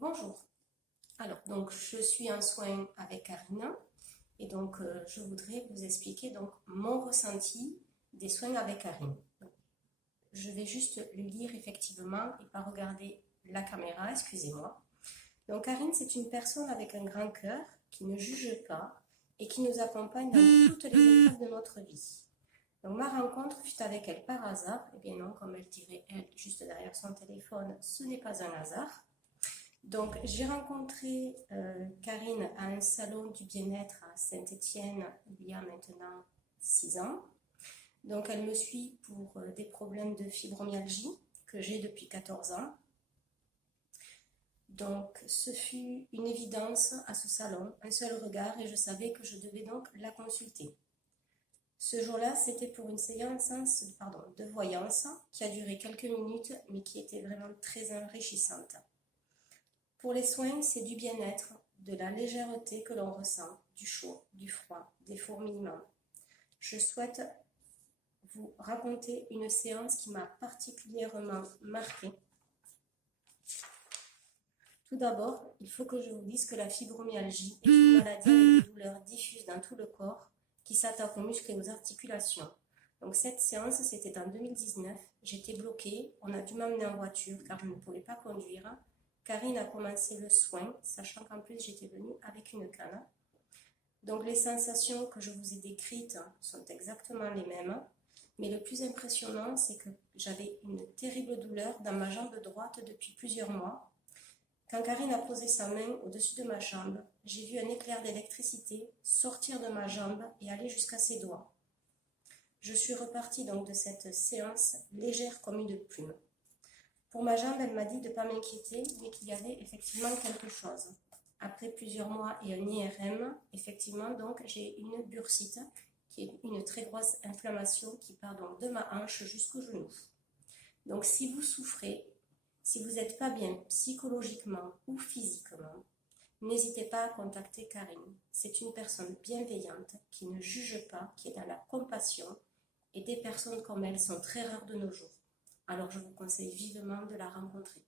Bonjour. Alors, donc, je suis en soin avec Karine et donc je voudrais vous expliquer donc mon ressenti des soins avec Karine. Donc, je vais juste le lire effectivement et pas regarder la caméra, excusez-moi. Donc, Karine, c'est une personne avec un grand cœur qui ne juge pas et qui nous accompagne dans toutes les épreuves de notre vie. Donc, ma rencontre fut avec elle par hasard. Eh bien non, comme elle dirait, elle, juste derrière son téléphone, ce n'est pas un hasard. Donc, j'ai rencontré Karine à un salon du bien-être à Saint-Étienne il y a maintenant 6 ans. Donc, elle me suit pour des problèmes de fibromyalgie que j'ai depuis 14 ans. Donc, ce fut une évidence à ce salon, un seul regard, et je savais que je devais donc la consulter. Ce jour-là, c'était pour une séance de voyance qui a duré quelques minutes, mais qui était vraiment très enrichissante. Pour les soins, c'est du bien-être, de la légèreté que l'on ressent, du chaud, du froid, des fourmillements. Je souhaite vous raconter une séance qui m'a particulièrement marquée. Tout d'abord, il faut que je vous dise que la fibromyalgie est une maladie avec des douleurs diffuses dans tout le corps qui s'attaquent aux muscles et aux articulations. Donc cette séance, c'était en 2019. J'étais bloquée, on a dû m'emmener en voiture car je ne pouvais pas conduire. Karine a commencé le soin, sachant qu'en plus j'étais venue avec une canne. Donc les sensations que je vous ai décrites sont exactement les mêmes, mais le plus impressionnant, c'est que j'avais une terrible douleur dans ma jambe droite depuis plusieurs mois. Quand Karine a posé sa main au-dessus de ma jambe, j'ai vu un éclair d'électricité sortir de ma jambe et aller jusqu'à ses doigts. Je suis repartie donc de cette séance légère comme une plume. Pour ma jambe, elle m'a dit de ne pas m'inquiéter, mais qu'il y avait effectivement quelque chose. Après plusieurs mois et un IRM, effectivement, donc j'ai une bursite, qui est une très grosse inflammation qui part donc de ma hanche jusqu'au genou. Donc si vous souffrez, si vous n'êtes pas bien psychologiquement ou physiquement, n'hésitez pas à contacter Karine. C'est une personne bienveillante qui ne juge pas, qui est dans la compassion, et des personnes comme elle sont très rares de nos jours. Alors je vous conseille vivement de la rencontrer.